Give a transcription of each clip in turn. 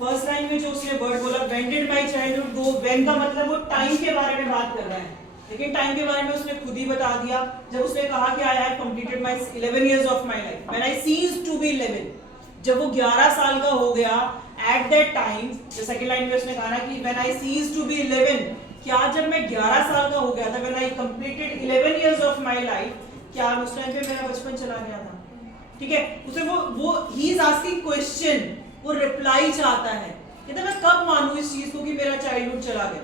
First line में जो उसने वर्ड बोला when did my childhood go, when का मतलब वो टाइम के बारे में बात कर रहा है, लेकिन टाइम के बारे में उसने खुद ही बता दिया जब उसने कहा कि I have completed my 11 years of my life when I ceased to be 11, जब वो 11 साल का हो गया एट दैट टाइम, जो सेकंड लाइन में उसने कहा ना कि when I ceased to be 11, क्या जब मैं 11 साल का हो गया था, when I completed 11 years of my life, क्या उस टाइम पे मेरा बचपन चला गया था? ठीक है, उसे वो ही इज आस्किंग क्वेश्चन, वो रिप्लाई चाहता है, कहता मैं कब मानूं इस चीज को कि मेरा चाइल्डहुड चला गया।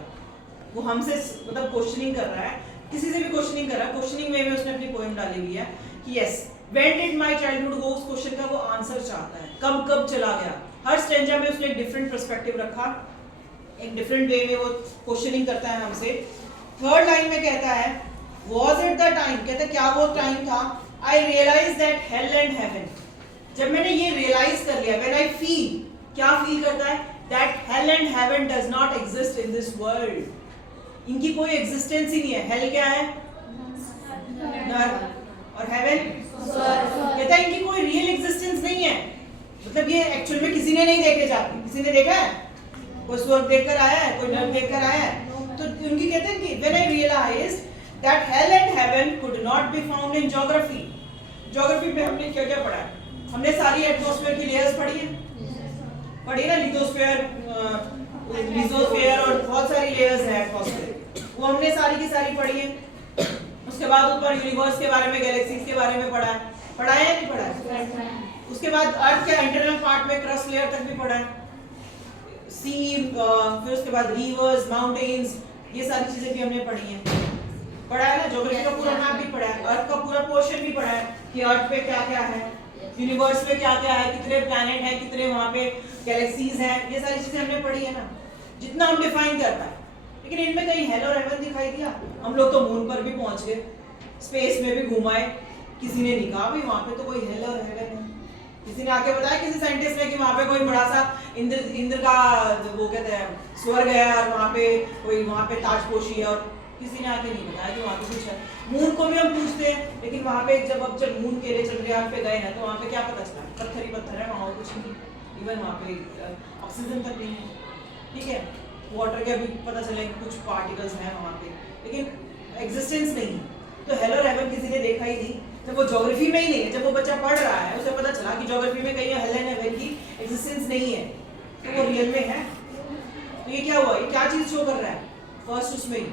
वो हमसे मतलब क्वेश्चनिंग कर रहा है, किसी से भी क्वेश्चनिंग कर रहा है, क्वेश्चनिंग वे में उसने अपनी पोएम डाली हुई है कि yes when did my childhood गो, उस क्वेश्चन का वो आंसर चाहता है, कब कब चला गया। हर स्टेंजा में उसने एक डिफरेंट पर्सपेक्टिव रखा, एक डिफरेंट वे में वो क्वेश्चनिंग करता है हमसे। थर्ड लाइन में कहता है was it the time, कहता है क्या वो टाइम था, I realized that hell and heaven, जब मैंने ये रियलाइज कर लिया, when I feel, क्या फील करता है, that hell and heaven does not exist in this world, इनकी कोई एग्जिस्टेंस ही नहीं है। हेल क्या है, नर्क, और हेवन कहता है इनकी कोई रियल एग्जिस्टेंस नहीं है, मतलब ये एक्चुअल में किसी ने नहीं देखे जाते। किसी ने देखा है? कोई स्वर्ग देखकर आया है, कोई नर्क देखकर आया है? तो उनकी कहते हैं कि when I realized that hell and heaven could not be found in geography, geography में हमने क्या क्या पढ़ा है? हमने सारी एटमॉस्फेयर की लेयर्स पढ़ी है, पढ़ी ना, लिथोस्फेयर, मेसोस्फेयर और बहुत सारी लेयर्स हैं एटमॉस्फेयर, वो हमने सारी की सारी पढ़ी है। उसके बाद ऊपर यूनिवर्स के बारे में, गैलेक्सीज के बारे में पढ़ा है या नहीं पढ़ा है? उसके बाद अर्थ के इंटरनल पार्ट में क्रस्ट लेयर तक भी पढ़ा है, सी, फिर उसके बाद रिवर्स, माउंटेन्स, ये सारी चीजें भी हमने पढ़ी हैं, पढ़ा है ना। ज्योग्राफी का पूरा मैप भी पढ़ा है, अर्थ का पूरा पोर्शन भी पढ़ा है कि अर्थ पे क्या क्या है, यूनिवर्स में क्या क्या है, कितने प्लैनेट हैं, कितने वहां पे गैलेक्सीज हैं, ये सारी चीजें हमने पढ़ी है ना, जितना हम डिफाइन कर पाए। लेकिन इनमें कहीं हेल और हेवन दिखाई दिया? हम लोग तो मून पर भी पहुंच गए, स्पेस में भी घुमाए, किसी ने नहीं कहा भाई वहां पे तो कोई हेल और हेवन है। किसी ने आके बताया, किसी साइंटिस्ट ने, कि वहां पे कोई बड़ा सा इंद्र का वो कहते हैं स्वर्ग है और वहां पे कोई वहां पे ताजपोशी है, और किसी ने आके नहीं बताया कि वहां पे कुछ है। मून को भी हम पूछते हैं, लेकिन वहां पे जब मून के लिए चंद्रयान पे गए हैं तो वहां पे क्या पता चला, पत्थर ही पत्थर है, वहां कुछ नहीं, इवन वहां पे ऑक्सीजन तक नहीं है। ठीक है, वाटर के भी पता चले कि कुछ पार्टिकल्स हैं वहां पे, लेकिन एग्जिस्टेंस नहीं है। तो हेल और हेवन किसी ने देखा ही नहीं, जब वो ज्योग्राफी में ही नहीं है, जब वो बच्चा पढ़ रहा है उसे पता चला कि ज्योग्राफी में कहीं हेल एंड हेवन की एग्जिस्टेंस नहीं है, तो वो रियल में है। तो ये क्या हुआ, ये क्या चीज शो कर रहा है? फर्स्ट उसमें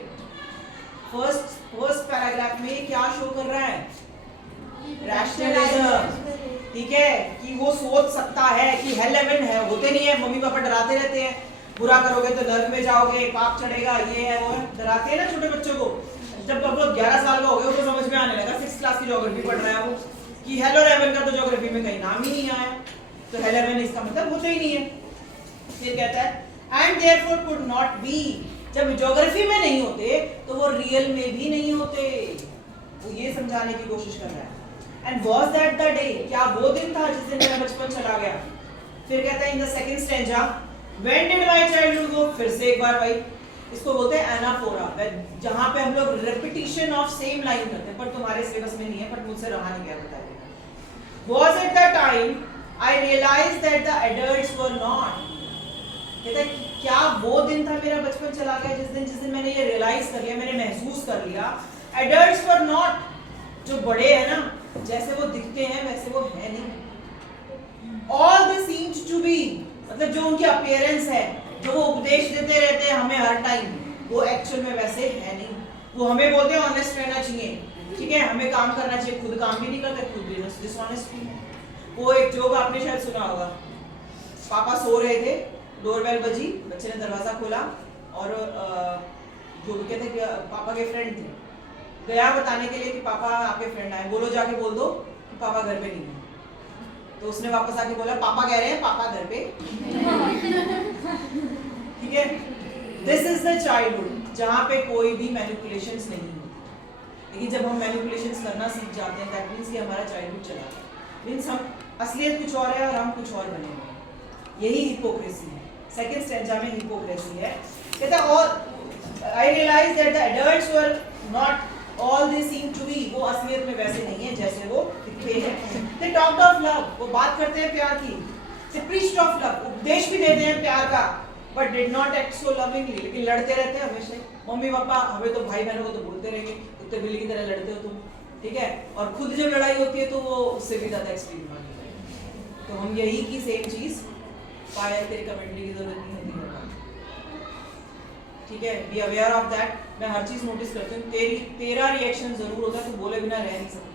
फर्स्ट पैराग्राफ में क्या शो कर रहा है? रैशनलिज्म। ठीक है, कि वो सोच सकता है कि हेल हेवन है, होते नहीं है, मम्मी पापा डराते रहते हैं, बुरा करोगे तो नर्क में जाओगे, पाप चढ़ेगा, ये है वो है, डराते हैं ना छोटे बच्चों को। जब वो 11 साल का हो गया तो समझ में आने लगा, 6th क्लास की ज्योग्राफी पढ़ रहा है वो, कि हेल और हेवन का तो ज्योग्राफी में कहीं नाम ही नहीं आया, तो हेल हेवन इसका मतलब होता ही नहीं है। फिर कहता है and therefore could not be, जब ज्योग्राफी में नहीं होते तो वो रियल में भी नहीं होते। वो ये समझाने की कोशिश कर रहा है। And was that the day, क्या वो दिन था जिस दिन मेरा बचपन चला गया? फिर कहता है in the second stanza when did my childhood गो, फिर से एक बार भाई इसको बोलते हैं एनाफोरा, जहां पे हम लोग रिपीटिशन ऑफ सेम लाइन करते हैं, पर तुम्हारे सिलेबस में नहीं है, पर मुझसे रहा नहीं गया बताइए। Was it the time I realised that the adults were not, कहता है क्या वो दिन था मेरा बचपन चला गया जिस दिन मैंने ये रियलाइज कर लिया, मैंने महसूस कर लिया एडल्ट्स वर नॉट, जो बड़े हैं ना जैसे वो दिखते हैं वैसे वो है नहीं। All they seemed to be, मतलब जो उनकी अपीयरेंस है, जो वो उपदेश देते रहते हैं हमें हर टाइम, वो एक्चुअल में वैसे है नहीं। वो हमें बोलते हैं ऑनेस्ट रहना चाहिए, ठीक है, हमें काम करना चाहिए, खुद काम भी नहीं करते, खुद भी डिसऑनेस्ट भी है। वो एक जोक आपने शायद सुना होगा, पापा सो रहे थे, डोरबेल बजी, बच्चे ने दरवाजा खोला और जो कहते कि पापा के फ्रेंड थे, गया बताने के लिए कि पापा आपके फ्रेंड आए, बोलो जाके बोल दो कि पापा घर पे नहीं है। तो उसने वापस आके बोला पापा कह रहे हैं पापा घर पे। ठीक है, दिस इज द चाइल्डहुड जहां पे कोई भी मैनिपुलेशंस नहीं होती। लेकिन जब हम मैनिपुलेशंस करना सीख जाते हैं दैट मींस कि हमारा चाइल्डहुड चला गया, मींस हम असलियत कुछ और है और हम कुछ और बने हुए हैं। यही हिपोक्रेसी है, सेकंड स्टैंजा में हिपोक्रेसी है। कहता और I realise that the adults were not all they seem to be, वो असलियत में वैसे नहीं है जैसे वो दिखते हैं। दे टॉक्ड ऑफ लव, वो बात करते हैं प्यार की, They preached of love, उपदेश भी देते हैं प्यार का, but did not act so lovingly. लेकिन लड़ते रहते हैं हमेशा। मम्मी पापा हमें तो भाई बहनों को तो बोलते रहेंगे कुत्ते बिल्ली की तरह लड़ते हो तुम, ठीक है, और खुद जब लड़ाई होती है तो वो उससे भी ज्यादा एक्सट्रीम वाली है। तो हम यही की सेम चीज पाया, तेरी कमेंट्री की जरूरत नहीं होती है, ठीक है, बी अवेयर ऑफ दैट। मैं हर चीज नोटिस करती हूँ, तेरा रिएक्शन जरूर होता है, तो बोले बिना रह नहीं सकती।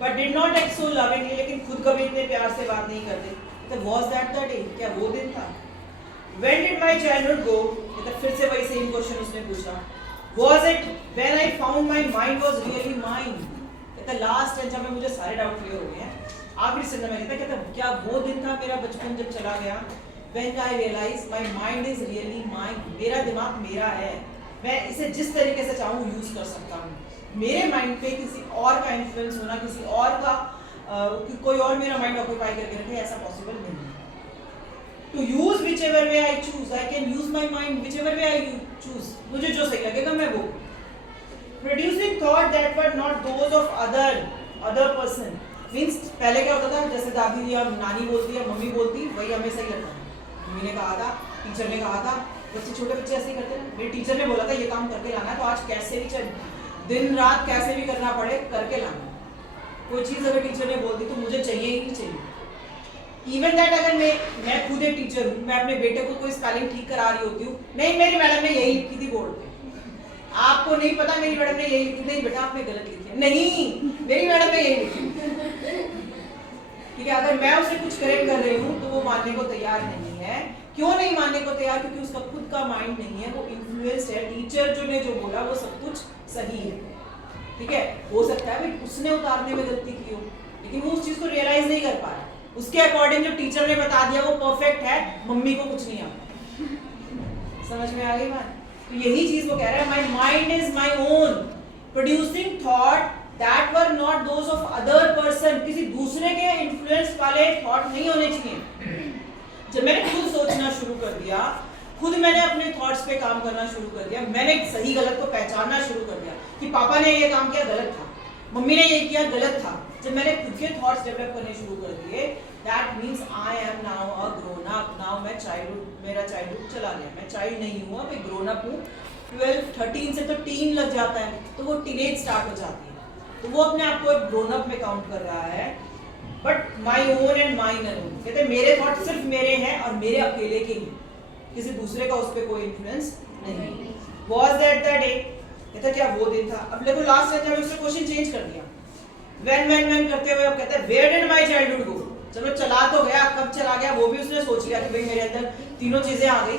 But did not act so lovingly, लेकिन खुद कभी इतने प्यार से बात नहीं करते। तो was that the day? क्या वो दिन था? When did my childhood go? तो फिर से वही सेम क्वेश्चन उसने पूछा। Was it when I found my mind was really mine? तो लास्ट टेंशन में मुझे सारे डाउट क्लियर हो गए हैं। आखिरी सेंटेंस में कहता क्या वो दिन था मेरा बचपन जब चला गया? When I realized my mind is really mine, मेरा दिमाग मेरा है, मैं इसे जिस तरीके से चाहूँ यूज कर सकता हूँ। मेरे माइंड पे किसी और का इन्फ्लुएंस होना, किसी और का कोई और मेरा माइंड ऑक्यूपाई करके रखे, ऐसा पॉसिबल नहीं है। To use whichever way I choose, I can use my mind whichever way I choose. मुझे जो सही लगेगा मैं वो। Producing thought that were not those of other person means पहले क्या होता था, जैसे दादी या नानी बोलती या मम्मी बोलती वही हमें सही लगता है। मम्मी ने कहा था, टीचर ने कहा था, बच्चे छोटे बच्चे ऐसे ही करते हैं। मेरे टीचर ने बोला था ये काम करके लाना है, तो आज कैसे भी चल, दिन रात कैसे भी करना पड़े करके लाना। कोई चीज़ अगर टीचर ने बोल दी तो मुझे चाहिए ही नहीं चाहिए। इवन दैट अगर मैं खुद एक टीचर हूँ, मैं अपने बेटे को कोई स्पेलिंग ठीक करा रही होती हूँ, नहीं मेरी मैडम ने यही लिखी थी बोर्ड पे, आपको नहीं पता मेरी मैडम ने यही लिखी, नहीं बेटा आपने गलत लिखी है, नहीं मेरी मैडम ने यही लिखी, ठीक है। अगर मैं उसे कुछ करेक्ट कर रही हूँ तो वो मानने को तैयार नहीं है। क्यों नहीं मानने को तैयार? क्योंकि उसका खुद का माइंड नहीं है, वो इन्फ्लुएंस्ड है। टीचर जो ने जो बोला वो सब कुछ सही है, ठीक है। हो सकता है भाई उसने उतारने में गलती की हो, लेकिन वो उस चीज को रियलाइज नहीं कर पा रहा। उसके अकॉर्डिंग जो टीचर ने बता दिया वो परफेक्ट है, मम्मी को कुछ नहीं आता। समझ में आ गई बात? तो यही चीज वो कह रहा है, my mind is my own, producing thought that were not those of other person. किसी दूसरे के इन्फ्लुएंस वाले थॉट नहीं होने चाहिए। जब मैंने खुद सोचना शुरू कर दिया, खुद मैंने अपने थॉट्स पे काम करना शुरू कर दिया, मैंने सही गलत को पहचानना शुरू कर दिया कि पापा ने ये काम किया गलत था, मम्मी ने ये किया गलत था। जब मैंने खुद के थॉट्स डेवलप करने शुरू कर दिए, that means I am now a grown up. Now मैं मेरा चाइल्डहुड चला गया, मैं चाइल्ड नहीं हुआ, मैं ग्रोन अप हूँ। 12-13 से तो टीन लग जाता है, तो वो टीनेज स्टार्ट हो जाती है, तो वो अपने आप को एक ग्रोन अप में काउंट कर रहा है। But my own and mine alone, कहते हैं मेरे थॉट सिर्फ मेरे हैं और मेरे अकेले के ही, किसी दूसरे का उस पर कोई इन्फ्लुएंस नहीं। Was that the day? कहता क्या वो दिन था? अब देखो लास्ट में हमने उसने क्वेश्चन चेंज कर दिया, when करते हुए अब कहता है where did my childhood go? चलो चला तो गया, कब चला गया वो भी उसने सोच लिया कि भाई मेरे अंदर तीनों चीजें आ गई,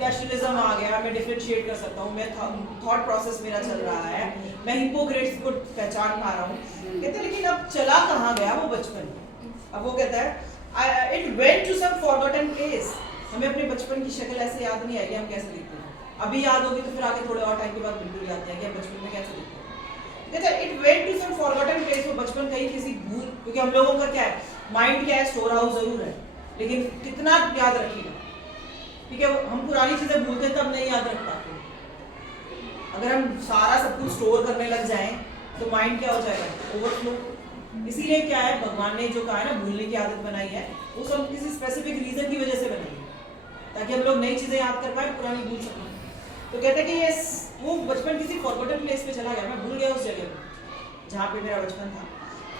रैशनलिज्म आ गया, मैं डिफरेंशिएट कर सकता हूँ, मैं थॉट प्रोसेस मेरा चल रहा है, मैं हिपोक्रेट्स को पहचान पा रहा हूँ। कहते लेकिन अब चला कहाँ गया वो बचपन? अब वो कहता है it went to some forgotten place. हमें अपने बचपन की शक्ल ऐसे याद नहीं आई, हम कैसे दिखते हैं? अभी याद होगी तो फिर आगे थोड़े और टाइम के बाद बिल्कुल याद नहीं आएगी हम बचपन में कैसे दिखते हैं। कहता है it went to some forgotten place. वो बचपन कहीं किसी भूल, क्योंकि हम लोगों का क्या है, माइंड क्या है, स्टोर हाउस जरूर है, लेकिन कितना याद रखिएगा, ठीक है। हम पुरानी चीजें भूलते हैं तब नहीं याद रख पाते। अगर हम सारा सब कुछ स्टोर करने लग जाएं तो माइंड क्या हो जाएगा, ओवरफ्लो। इसीलिए क्या है, भगवान ने जो कहा है ना भूलने की आदत बनाई है, वो सब किसी स्पेसिफिक रीजन की वजह से बनाई है, ताकि हम लोग नई चीजें याद कर पाए, पुरानी भूल सकें। तो कहते हैं कि ये वो बचपन किसी फॉरगॉटन प्लेस पे चला गया, मैं भूल गया उस जगह जहाँ पे मेरा बचपन था।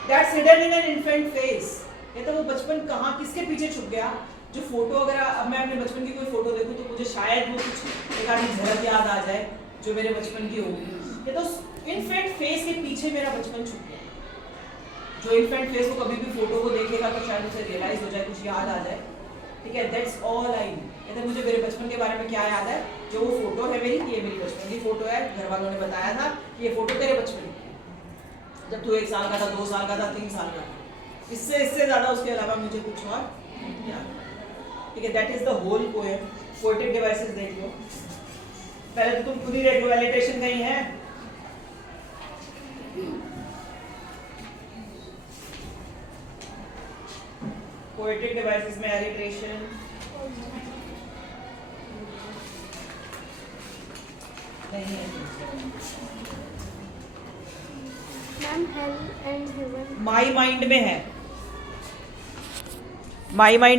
That's hidden in an infant face. कहते वो बचपन कहाँ किसके पीछे छुप गया? जो फोटो, अगर अब मैं अपने बचपन की कोई फोटो देखूं तो मुझे शायद वो कुछ एक आधी झलक याद आ जाए जो मेरे बचपन की होगी। ये तो इन्फेंट फेस के पीछे मेरा बचपन छुप गया। जो इन्फेंट फेस को कभी भी फोटो को देखेगा तो शायद उसे रियलाइज हो जाए, कुछ याद आ जाए, ठीक है। That's all I know. कहते मुझे मेरे बचपन के बारे में क्या याद है, जो वो फोटो है मेरी, ये मेरी बचपन की फोटो है, घर वालों ने बताया था कि ये फोटो तेरे बचपन की है, जब तू 1 साल का था, 2 साल का था, 3 साल का था। इससे ज्यादा उसके अलावा मुझे कुछ और याद, ठीक है। That is the whole poem. Poetic devices देख लो, पहले तो तुम खुद ही देख लो, एलिट्रेशन कहीं है? पोएटिक डिवाइसेस में एलिट्रेशन नहीं है। Ma'am hello and heaven my mind में है, माई माइंड